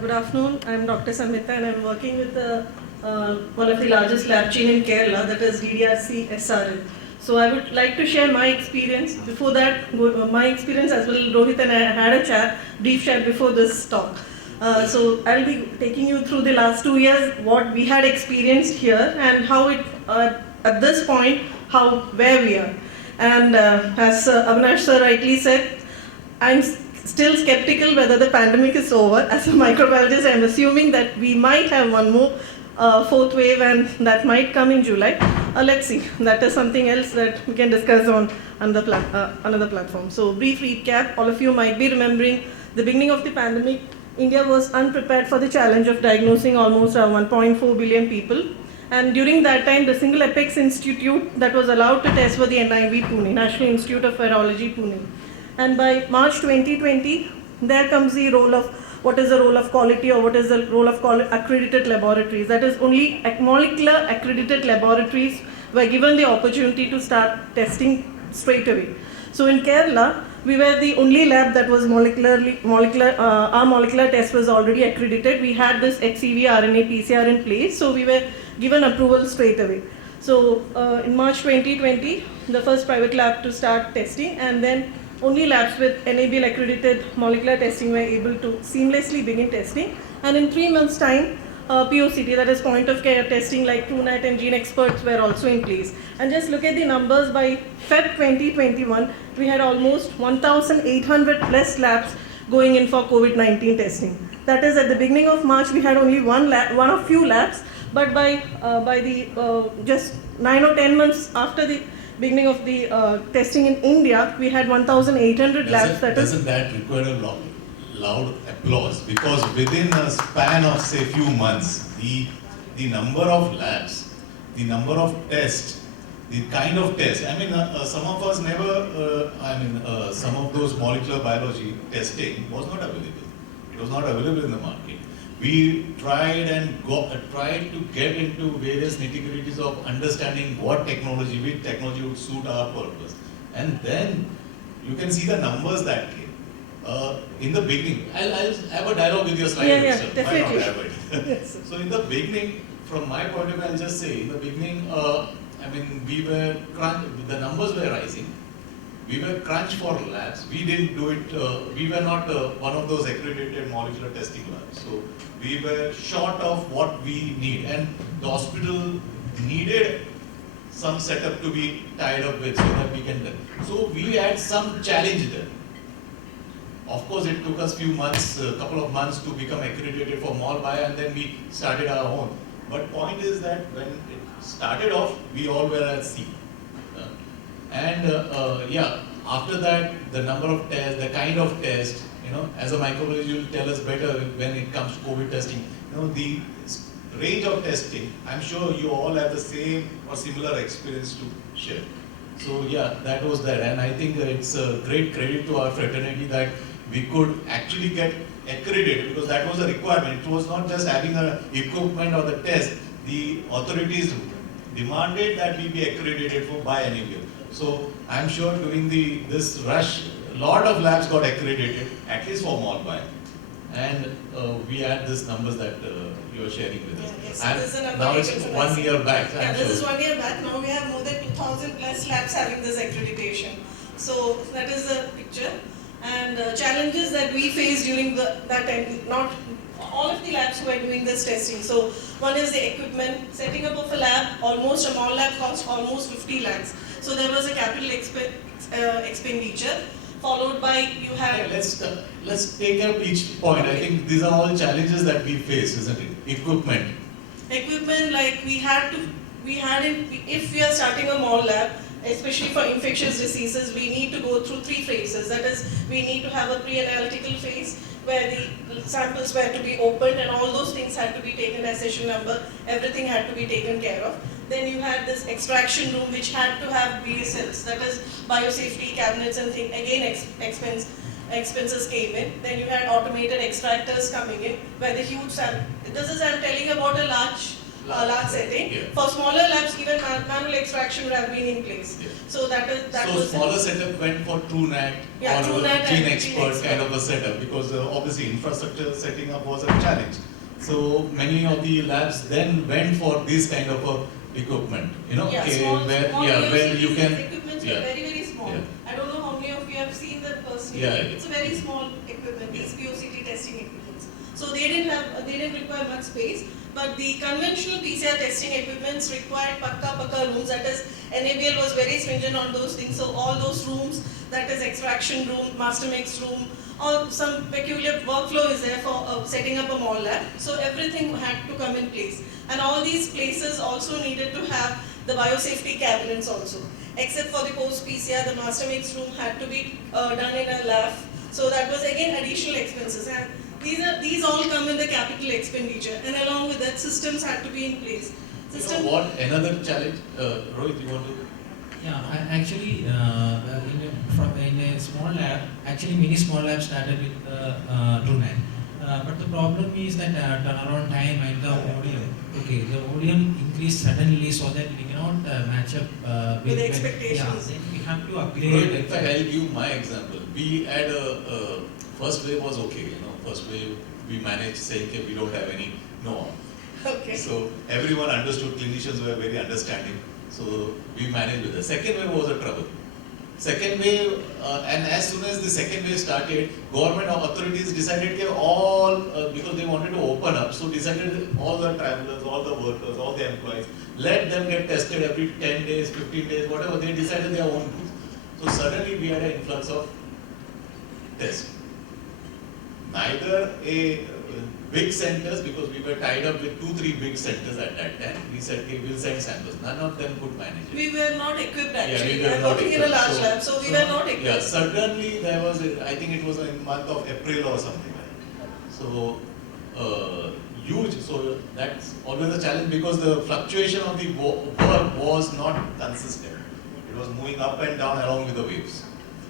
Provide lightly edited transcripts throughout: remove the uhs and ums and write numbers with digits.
Good afternoon. I'm Dr. Samitha and I'm working with one of the largest lab chain in Kerala, that is DDRC SRL. So I would like to share my experience. Before that, my experience as well, Rohit and I had a brief chat before this talk. So I'll be taking you through the last 2 years, what we had experienced here and how it, at this point, where we are. And as Avinash sir rightly said, I'm still skeptical whether the pandemic is over. As a microbiologist, I'm assuming that we might have one more fourth wave and that might come in July. Let's see. That is something else that we can discuss on another platform. So brief recap, all of you might be remembering the beginning of the pandemic, India was unprepared for the challenge of diagnosing almost 1.4 billion people. And during that time, the single apex institute that was allowed to test was the NIV Pune, National Institute of Virology Pune. And by March 2020, there comes the role of what is the role of quality or what is the role of accredited laboratories. That is, only molecular accredited laboratories were given the opportunity to start testing straight away. So in Kerala, we were the only lab that was our molecular test was already accredited. We had this HCV, RNA, PCR in place, so we were given approval straight away. So in March 2020, the first private lab to start testing, and then only labs with NABL accredited molecular testing were able to seamlessly begin testing. And in 3 months' time, POCT, that is point of care testing like TrueNat and Gene Experts were also in place. And just look at the numbers. By Feb 2021, we had almost 1,800 plus labs going in for COVID-19 testing. That is, at the beginning of March, we had only one of few labs, but by the just 9 or 10 months after the beginning of the testing in India, we had 1,800 labs. Doesn't that require a loud applause? Because within a span of say few months, the number of labs, the number of tests, the kind of tests. I mean, some of us never. Some of those molecular biology testing was not available. It was not available in the market. We tried to get into various nitty-gritties of understanding which technology would suit our purpose. And then you can see the numbers that came. In the beginning, I'll have a dialogue with your slide. Yeah, definitely. Yes. So in the beginning, from my point of view, I'll just say, in the beginning, the numbers were rising. We were crunched for labs. We didn't do it. We were not one of those accredited molecular testing labs. So we were short of what we need, and the hospital needed some setup to be tied up with so that we can do. So we had some challenge there. Of course, it took us a couple of months to become accredited for mall bio, and then we started our own. But point is that when it started off, we all were at sea. After that, the number of tests, the kind of test, as a microbiologist, you'll tell us better when it comes to COVID testing. The range of testing, I'm sure you all have the same or similar experience to share. So that was that, and I think it's a great credit to our fraternity that we could actually get accredited, because that was a requirement. It was not just having a equipment or the test. The authorities demanded that we be accredited by NABL. So I'm sure during this rush, a lot of labs got accredited, at least for mall bio. And we had these numbers that you're sharing with us. And now it's 1 year back. This is 1 year back. Now we have more than 2,000 plus labs having this accreditation. So that is the picture. And challenges that we faced during that time, not all of the labs who are doing this testing. So one is the equipment. Setting up of a lab, a mall lab cost almost 50 lakhs. So there was a capital expenditure, followed by you have... Let's take up each point. Okay. I think these are all challenges that we face, isn't it? Equipment, like if we are starting a mall lab, especially for infectious diseases, we need to go through 3 phases. That is, we need to have a pre-analytical phase where the samples were to be opened and all those things had to be taken as session number, everything had to be taken care of. Then you had this extraction room which had to have BSLs, that is biosafety cabinets and things, again expenses came in. Then you had automated extractors coming in where the huge sample, I'm telling about a large large setting. Yeah. For smaller labs, even manual extraction would have been in place. Yeah. So that So was smaller setup went for TrueNAT Yeah, or TrueNAT Gene and Expert Gene kind Expert. of a setup, because obviously infrastructure setting up was a challenge. So many of the labs then went for this kind of a equipment, Yeah, okay, small, where small where you POCs, can, these equipments were yeah, very, very small. yeah. I don't know how many of you have seen them personally. Yeah, yeah. It's a very small equipment, these POCT testing equipments. So they didn't require much space, but the conventional PCR testing equipments required pakka rooms. That is, NABL was very stringent on those things. So all those rooms, that is extraction room, master mix room, or some peculiar workflow is there for setting up a mall lab. So everything had to come in place. And all these places also needed to have the biosafety cabinets also. Except for the post-PCR, the master mix room had to be done in a lab. So that was again additional expenses. And these all come in the capital expenditure. And along with that, systems had to be in place. You know what, another challenge, Rohit, you want to? Yeah, in a small lab, actually many small labs started with TrueNAT. But the problem is that turnaround time and the volume. Okay, the volume increased suddenly so that we cannot match up With expectations. Yeah, then we have to upgrade. Rohit, in fact, I'll give my example. We had first wave was okay, first wave we managed saying okay, we don't have any, no. Okay. So everyone understood, clinicians were very understanding. So we managed with that. Second wave was a trouble. Second wave, and as soon as the second wave started, government authorities decided that all, because they wanted to open up, so decided all the travelers, all the workers, all the employees, let them get tested every 10 days, 15 days, whatever, they decided their own rules. So suddenly we had an influx of tests. Neither a big centers, because we were tied up with 2-3 big centers at that time. We said, okay, we'll send samples. None of them could manage it. We were not equipped actually. Yeah, we were I'm not working in a equipped. large lab, so we were not equipped. Yeah, suddenly there was, I think it was in the month of April or something like that. So, huge. So that's always a challenge, because the fluctuation of the work was not consistent. It was moving up and down along with the waves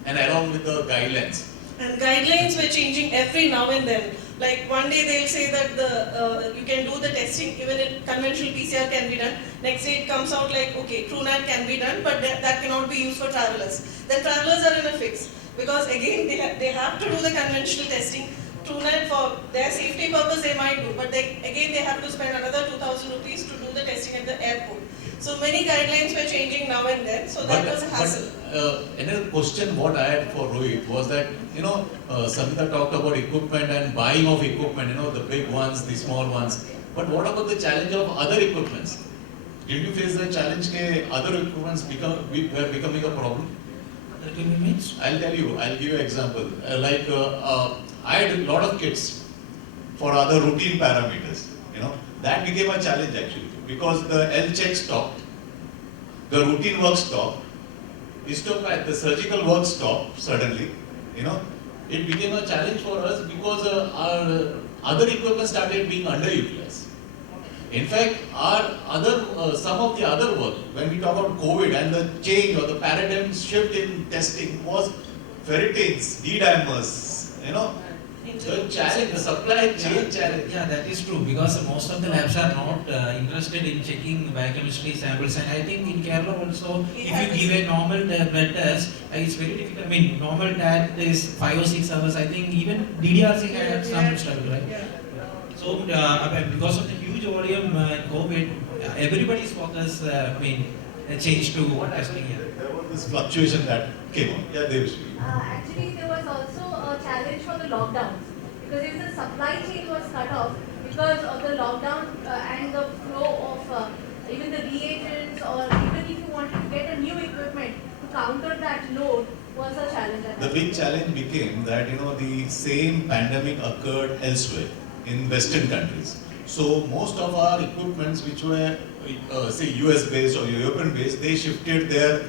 and along with the guidelines. And guidelines were changing every now and then. Like one day they'll say that you can do the testing, even in conventional PCR can be done. Next day it comes out like, okay, TrueNAT can be done, but that cannot be used for travelers. Then travelers are in a fix, because again they have to do the conventional testing. TrueNAT, for their safety purpose they might do, but again they have to spend another 2,000 rupees to do the testing at the airport. So many guidelines were changing now and then, so that was a hassle. Another question what I had for Rohit was that, Samitha talked about equipment and buying of equipment, the big ones, the small ones. But what about the challenge of other equipments? Did you face the challenge that other equipments were becoming a problem? Other equipment means? I'll tell you, I'll give you an example. I had a lot of kits for other routine parameters, that became a challenge actually, because the L check stopped, the routine work stopped, the surgical work stopped suddenly, it became a challenge for us, because our other equipment started being underutilized. In fact, some of the other work, when we talk about COVID and the change or the paradigm shift in testing, was ferritins, D-dimers, the challenge, the supply chain challenge. Yeah, that is true, because most of the labs are not interested in checking biochemistry samples, and I think in Kerala also, if you give a normal blood test, it's very difficult. I mean, normal TAT is 5 or 6 hours. I think even DDRC had some struggle, right? Yeah. So, because of the huge volume in COVID, everybody's focus changed to testing here. There was this fluctuation that came on. Yeah, Devashri. Actually, there was also a challenge for the lockdowns, because if the supply chain was cut off because of the lockdown and the flow of even the reagents, or even if you wanted to get a new equipment to counter that load, was a challenge. The big challenge became that the same pandemic occurred elsewhere in Western countries. So most of our equipments, which were say US based or European based, they shifted their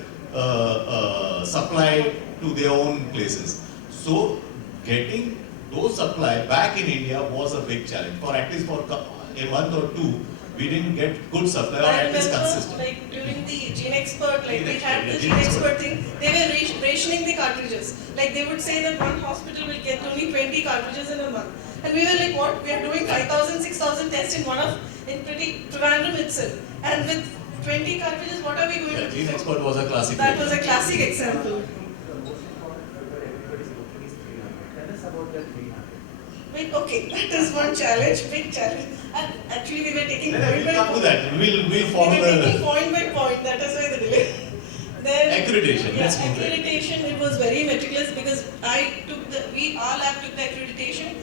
supply to their own places. So getting those supply back in India was a big challenge. For at least for a month or two, we didn't get good supply or I at least remember, consistent. like during the Gene Expert, like we Gene had Expert, the yeah, Gene Gene Expert Expert. thing. They were rationing the cartridges. Like they would say that one hospital will get only 20 cartridges in a month, and we were like, what? We are doing 5,000, 6,000 tests in pretty Trivandrum itself, and with 20 cartridges, what are we going Yeah, to Gene do? Expert was a classic. That was a classic example. Tell us about the 300. Wait, okay, that is one challenge, big challenge. And actually, we were taking We'll point by come to point. that. We'll follow We were taking the point by point. That is why the delay. Then accreditation. yeah, Let's move there. accreditation. It was very meticulous because our lab took the accreditation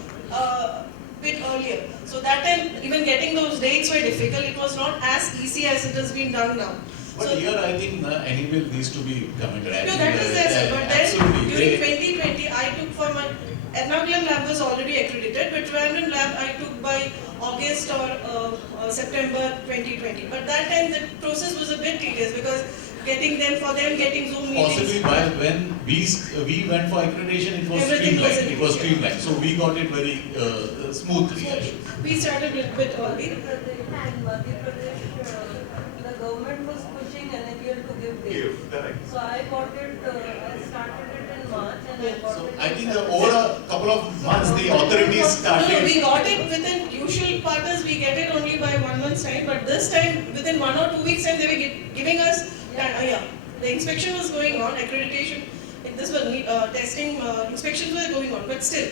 bit earlier. So that time, even getting those dates were difficult. It was not as easy as it has been done now. But So, here I think annual needs to be commented. I no, think, that is there, sir. But then absolutely. during They- 2020, I took for my Ernakulam lab was already accredited, but Trivandrum lab I took by August or September 2020. But that time the process was a bit tedious because getting Zoom meetings. Possibly by when we went for accreditation, it was Everything was streamlined. It was in- streamlined. So we got it very smoothly. I should. We started a little bit early. Madhya Pradesh, the government was pushing NABL to give dates. Correct. So I got it, I started it in March and I got So it. I think over a couple of months, the authorities No, started. we got it within usual partners. We get it only by 1 month's time. But this time, within 1 or 2 weeks' time, they were giving us. The inspection was going on. Accreditation. This was testing. Inspections were going on, but still.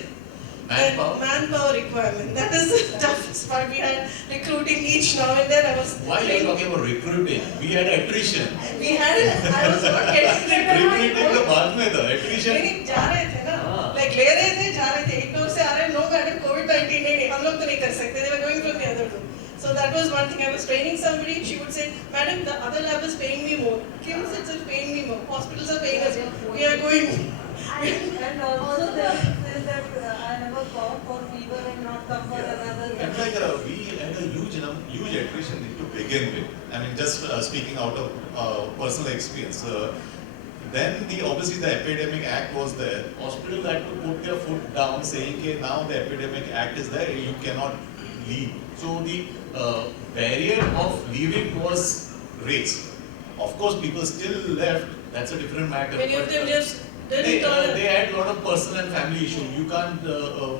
Manpower? Manpower requirement. That is the toughest part. We had recruiting each now and then. I was. Why are you talking about recruiting? We had attrition. We had it. I was not getting Recruiting the बाद में था attrition. नहीं जा रहे थे ना हाँ. like ले रहे थे जा रहे थे एक डोर से आ रहे नो मैडम कोविड-19 नहीं हम लोग तो नहीं कर सकते they were going from the other door. So that was one thing. I was training somebody. She would say, "Madam, the other lab is paying me more. KIMS itself paying me more. Hospitals are paying us more. We are going." And also there is that I have a cough or fever and not come for another. In fact, we had a huge attrition to begin with. I mean, just speaking out of personal experience. Then obviously the Epidemic Act was there. Hospitals had to put their foot down, saying, "Okay, now the Epidemic Act is there. You cannot leave." So the barrier of leaving was raised. Of course, people still left. That's a different matter. Many of but, them just they, didn't turn up. they had a lot of personal and family issues. You can't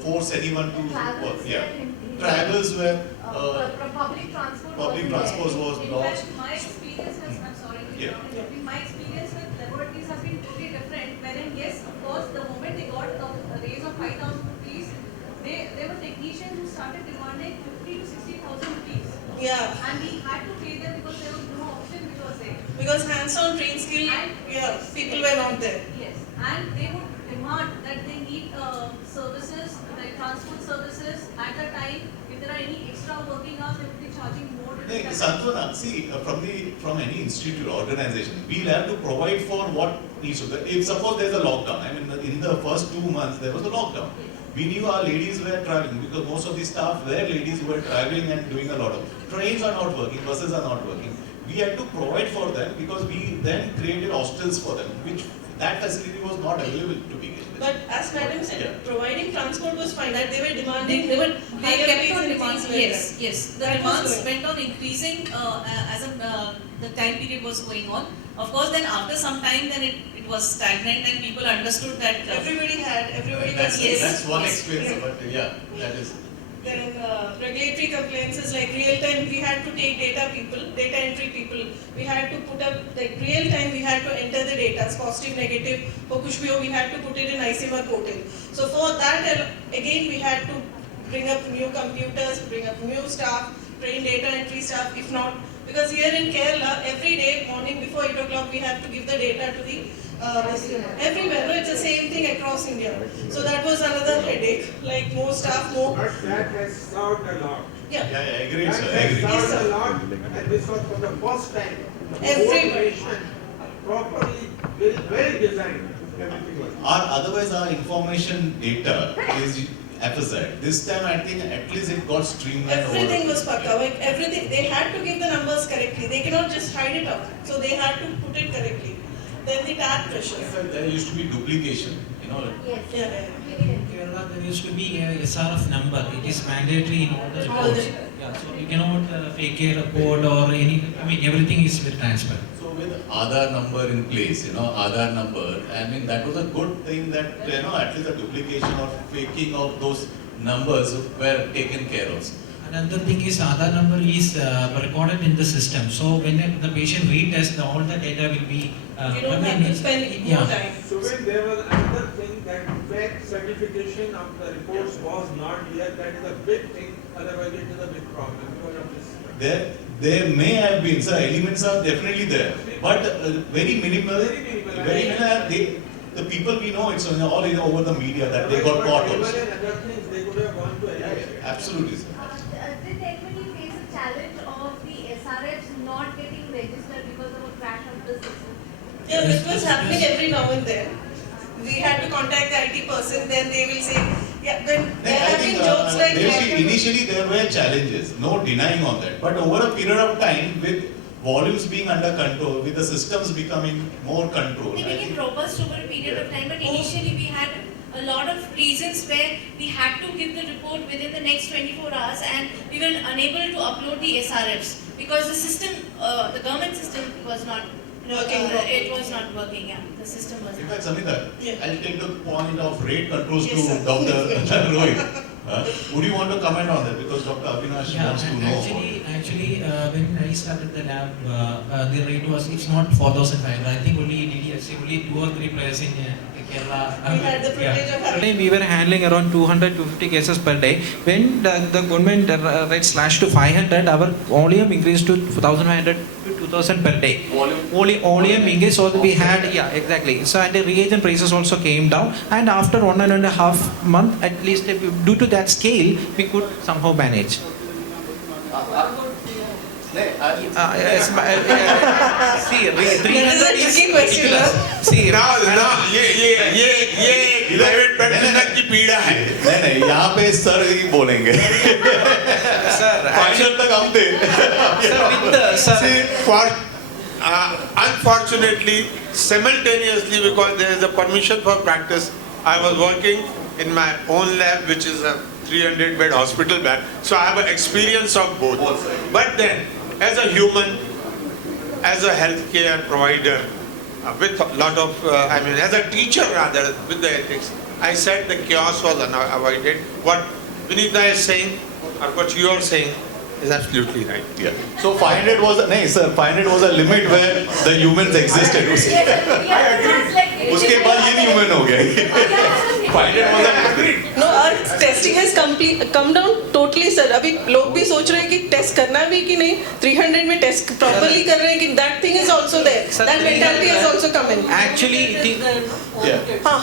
force anyone to work. Yeah. Travels were Public transport. public transport was In lost. fact, my experience has, I'm sorry to Yeah. interrupt. My experience with laboratories has been totally different. Wherein, yes, of course, the moment they got a raise of 5,000 rupees, there were technicians who started demanding 50 to 60,000 rupees. Yeah, And we had to pay them because there was no option which was there. because hands-on train skill, people were not there. Yes, and they would demand that they need services, like transport services at a time. If there are any extra working hours, they would be charging more. Hey, Santvana, see, from any institute or organization, we'll have to provide for what needs to be. If suppose there's a lockdown, I mean, in the first 2 months, there was a lockdown. We knew our ladies were traveling because most of the staff were ladies who were traveling and doing a lot of. Trains are not working, buses are not working. We had to provide for them because we then created hostels for them, which that facility was not available to begin with. But as madam said, Yeah. providing transport was fine. That they were demanding. They higher kept rates on and demands, things like yes, that. yes. The That was demands going. went on increasing as the time period was going on. Of course, then after some time, then it was stagnant and people understood that. Everybody was yes. That's one yes, experience, yeah. but yeah, that is. Then regulatory compliances like real time, we had to take data entry people. We had to put up like real time. We had to enter the data, positive, negative. For kuch bhi ho, we had to put it in ICMR portal. So for that, again we had to bring up new computers, bring up new staff, train data entry staff. If not, because here in Kerala, every day morning before 8 o'clock, we have to give the data to the everywhere. No, it's the same thing across India. So that was another headache. Like more staff, more. But that has served a lot. Yeah. Yeah, I agree, That sir. I has agree. Yes, served sir. a lot, and this was for the first time. The Everybody. whole nation properly, very designed, everything was. Otherwise our information data is FSI. This time I think at least it got streamlined. Everything was pakka. Like everything, they had to give the numbers correctly. They cannot just hide it up. So they had to put it correctly. Then the tag In pressure. fact, there used to be duplication, you know. Yes. Yeah, yeah. In Kerala, Kerala there used to be a SRF number. It is mandatory in all the reports. Yeah, so you cannot fake a report or any. I mean, everything is with transparent. So with Aadhaar number in place, Aadhaar number, I mean that was a good thing that at least the duplication or faking of those numbers were taken care of. Another thing is Aadhaar number is recorded in the system. So when the patient retests, all the data will be. You don't have to spend more time. So when there was another thing that fake certification of the reports was not there, that is a big thing, otherwise it is a big problem because of this. There may have been, sir, elements are definitely there, but very minimal. Very minimal. The people we know, it's all over the media that they got caught also. And other things they could have gone to anywhere. Absolutely, sir. Did anybody face a challenge of the SRFs not getting registered because of a crash of the system? Yeah, this was happening every now and then. We had to contact the IT person, then they will say, yeah, when there I have think been jokes like initially there were challenges, no denying on that. But over a period of time, with volumes being under control, with the systems becoming more controlled. They became robust over a period of time, but initially we had a lot of reasons where we had to give the report within the next 24 hours and we were unable to upload the SRFs because the system, the government system was not working. It was not working, yeah. The system was In not. fact, Samitha, I'll take the point of rate controls Yes, to sir. Dr. Rohit. Would you want to comment on that? Because Dr. Avinash wants to know. Actually, when I started the lab, the rate was, it's not 4,500. I think only DDFC, only 2 or 3 players in Kerala. we had the privilege of having. We were handling around 200 to 50 cases per day. When the government rate slashed to 500, our volume increased to 1,500 to 2,000 per day. Volume increased, so we had, yeah, exactly. So and the reagent prices also came down, and after 1.5 months, at least due to that scale, we could somehow manage. See, 300 is ridiculous. See, now ये private practitioner की पीड़ा है. नहीं यहाँ पे sir ही बोलेंगे. Sir, final तक हम थे. Unfortunately, simultaneously, because there is a permission for practice, I was working in my own lab, which is a 300-bed hospital lab. So I have an experience of both. But then, as a human, as a healthcare provider, with a lot of, as a teacher rather, with the ethics, I said the chaos was avoided. What Vinita is saying, or what you are saying, is absolutely right. Yeah. So 500 was a limit where the humans existed. उसके बाद ये human हो गए. 500 was a limit. No, our testing has come down totally, sir. अभी लोग भी सोच रहे हैं कि टेस्ट करना भी कि नहीं. 300 में टेस्ट properly कर रहे हैं कि that thing is also there. That mentality has also come in. actually,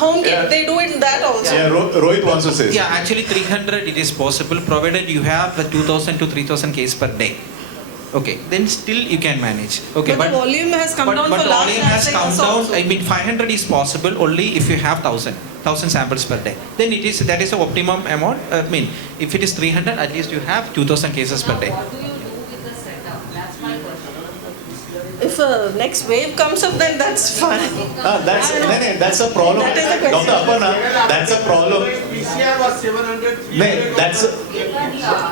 Home kit, they do it that also. Yeah, Rohit wants to say. yeah, actually 300 it is possible, provided you have 2,000 to 3,000 cases per day. Okay, then still you can manage. Okay, But the volume has come down but for last volume has lab come cycles down. also. I mean, 500 is possible only if you have 1,000 samples per day. Then that is the optimum amount. I mean, if it is 300, at least you have 2,000 cases per day. What do you do with the setup? That's my question. If a next wave comes up, then that's fine. That's a problem. That is the question. Dr. Aparna, that's a problem. PCR was 700.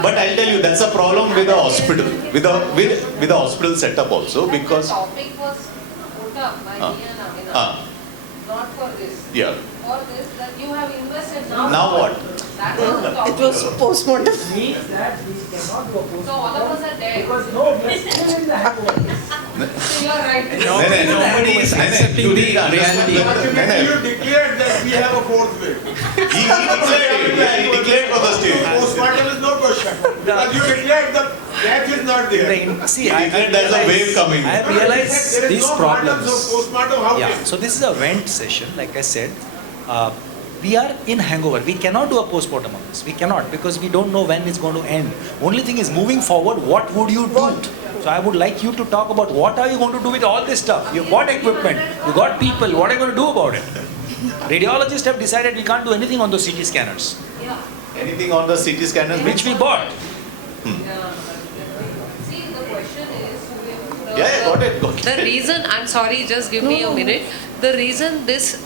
But I'll tell you, that's a problem with the hospital, with the hospital setup also, because The topic was put up by me and Avinash. Not for this. yeah. For this, that you have invested Now what? That was the topic. It was postmortem. means that we cannot do a postmortem So all of us are dead. because no, we are still in the hangover. So you are right. Nobody is accepting the reality. You declared that we have a fourth wave. He declared for the state. Postmortem is no question. Because you declared the death is not there. See, He declared there's a wave coming. I realize There is these no problems. So postmortem, how Yeah, can? so this is a vent session, like I said. We are in hangover. We cannot do a postmortem on this. We cannot, because we don't know when it's going to end. Only thing is, moving forward, what would you do? So I would like you to talk about what are you going to do with all this stuff. You've got equipment, you got people. What are you going to do about it? Radiologists have decided we can't do anything on those CT scanners, Anything on the CT scanners which we bought. Yeah. See, the question is, Yeah, got it. the reason, I'm sorry, just give me a minute. The reason this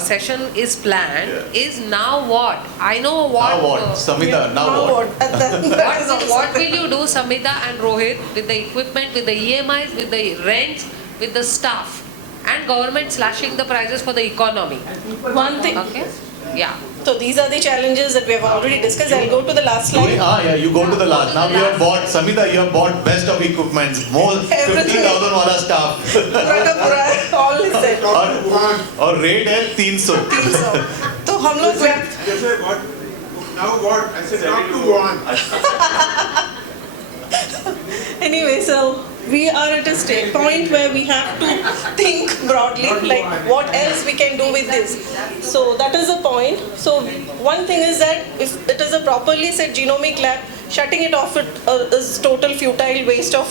session is planned is now what? I know what. Now what? Samitha, now what? What will you do, Samitha and Rohit, with the equipment, with the EMIs, with the rents, with the staff, and government slashing the prices for the economy? One thing. Okay. Yeah. So these are the challenges that we have already discussed. I'll go to the last slide. Yeah, you go to the last. Now you have bought, Samitha, you have bought best of equipments, more 50,000 wala stuff. All is there. और rate है 300. तो हम लोग जैसे what? Now what? I said not to want. Anyway, so we are at a point where we have to think broadly, like what else we can do with this. So that is the point. So one thing is that if it is a properly set genomic lab, shutting it off is total futile waste of.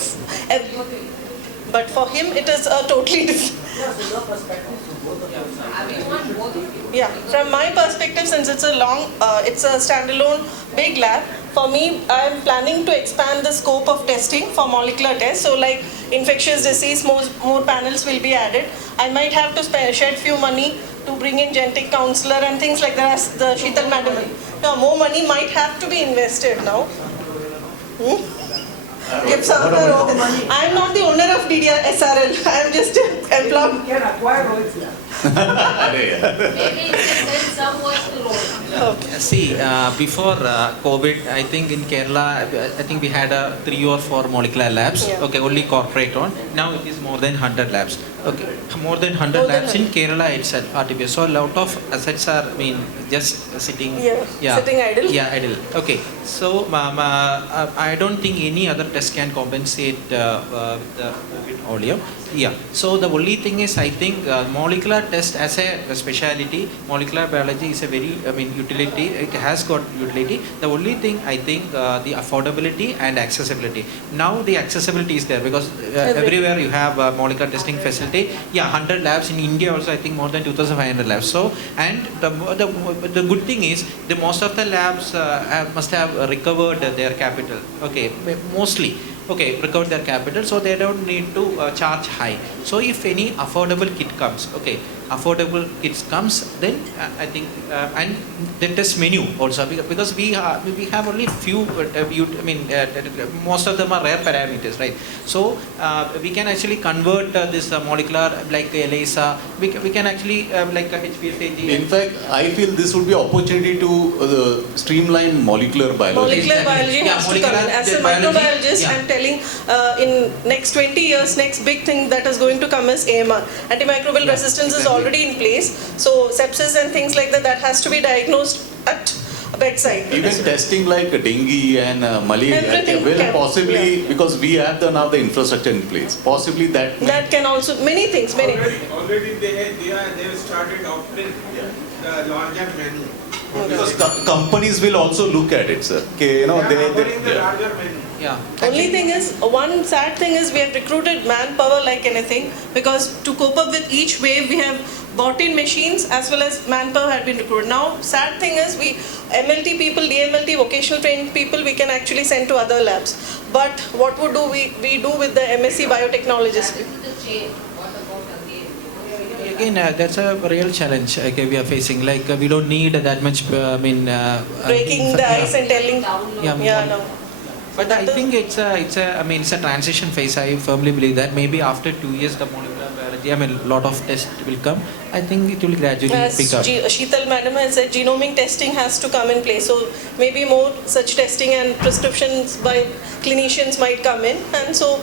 But for him, it is a totally different. Yeah, from my perspective, since it's it's a standalone big lab. For me, I am planning to expand the scope of testing for molecular tests. So like infectious disease, more panels will be added. I might have to shed few money to bring in genetic counselor and things like that, as the Sheetal madam. Now, more money might have to be invested now. I am not the owner of DDR SRL. I am just employed. You can acquire Rohit's lab. Maybe you can send some words to Rohit. See, before COVID, I think in Kerala, I think we had 3 or 4 molecular labs. Yeah. Okay, only corporate one. Now it is more than 100 labs. Okay, more than 100 labs in Kerala itself. RTP. So a lot of assets are, just sitting. Sitting idle. Yeah, idle. Okay, so I don't think any other test can compensate the COVID audio. Yeah. So the only thing is, I think molecular test as a speciality, molecular biology is a very, utility. It has got utility. The only thing I think the affordability and accessibility. Now the accessibility is there because everywhere you have molecular testing facility. Yeah, 100 labs in India also. I think more than 2,500 labs. So and the good thing is the most of the labs must have recovered their capital. Okay, mostly. Okay, recover their capital, so they don't need to charge high. So if any affordable kit comes, then I think and the test menu also, because we have only few. Most of them are rare parameters, right? So we can actually convert this molecular like ELISA. We can actually like HPLC. In fact, I feel this would be an opportunity to streamline molecular biology. Molecular biology has to come in. As a microbiologist, I'm telling in next 20 years, next big thing that is going to come is AMR. Antimicrobial resistance is already in place. So sepsis and things like that has to be diagnosed at bedside. Even testing like dengue and malaria will possibly, because we have now the infrastructure in place, possibly that can also, many things. Already they have started offering the larger menu. Because companies will also look at it, sir. Okay, the larger menu. Yeah. Only thing is, one sad thing is we have recruited manpower like anything, because to cope up with each wave we have bought in machines as well as manpower had been recruited. Now sad thing is MLT people, DMLT, vocational trained people we can actually send to other labs. But what would we do with the MSc biotechnologists? Again, that's a real challenge we are facing. Like we don't need that much. Breaking the ice and telling. No. But I think it's a transition phase. I firmly believe that maybe after 2 years the molecular biology, a lot of tests will come. I think it will gradually pick up. Sheetal madam has said, genomic testing has to come in place. So maybe more such testing and prescriptions by clinicians might come in. And so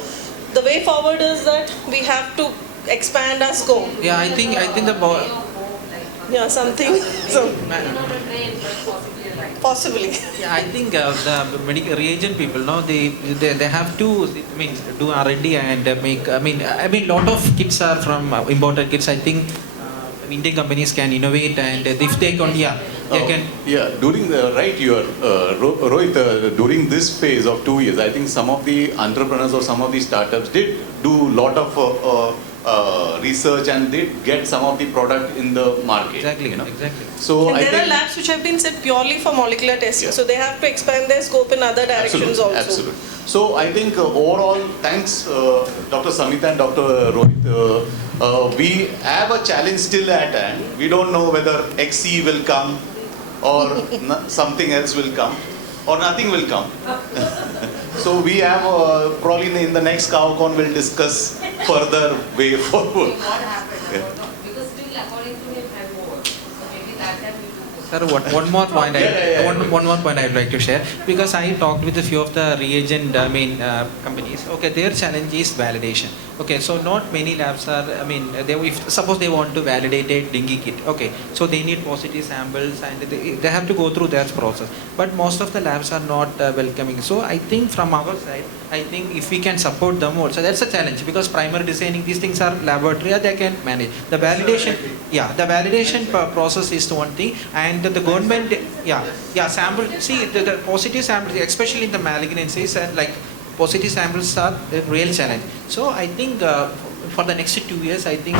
the way forward is that we have to expand our scope. Yeah, I think the something. Possibly. Yeah, I think the medical reagent people, they have to do R&D and make. Lot of kits are from imported kits. I think Indian companies can innovate, and if they can, they can. Yeah, during Rohit, during this phase of 2 years, I think some of the entrepreneurs or some of the startups did do lot of research and they get some of the product in the market. Exactly, you know. exactly. So And I there think are labs which have been set purely for molecular testing, Yeah. so they have to expand their scope in other directions absolutely, also. absolutely. So I think overall, thanks Dr. Samitha and Dr. Rohit. We have a challenge still at hand. We don't know whether XC will come or something else will come or nothing will come. So we have probably in the next Cahocon we'll discuss further way forward. What happened? I Yeah. don't know. Because still according to him and more. So maybe that time we will. Sir, one more point. Yeah. One more point I'd like to share, because I talked with a few of the reagent, companies. Okay, their challenge is validation. Okay, so not many labs are. If suppose they want to validate a dengue kit. Okay, so they need positive samples and they have to go through that process. But most of the labs are not welcoming. So I think from our side, I think if we can support them also, that's a challenge, because primary designing, these things are laboratory, they can manage. The validation, the validation process is the one thing, and the government, sample, see the positive samples, especially in the malignancies, and like positive samples are a real challenge. So I think for the next 2 years, I think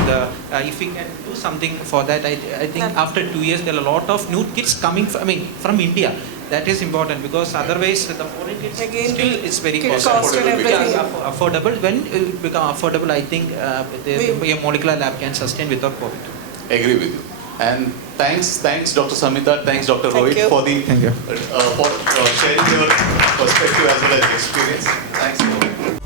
if we can do something for that, I think after 2 years there are a lot of new kits coming from India. That is important, because otherwise the foreign kits still it's very cost and everything. affordable. When it become affordable, I think a molecular lab can sustain without COVID. Agree with you. And thanks Dr. Samitha, thanks Dr. Rohit you. for the Thank you. for sharing your perspective as well as experience. Thanks.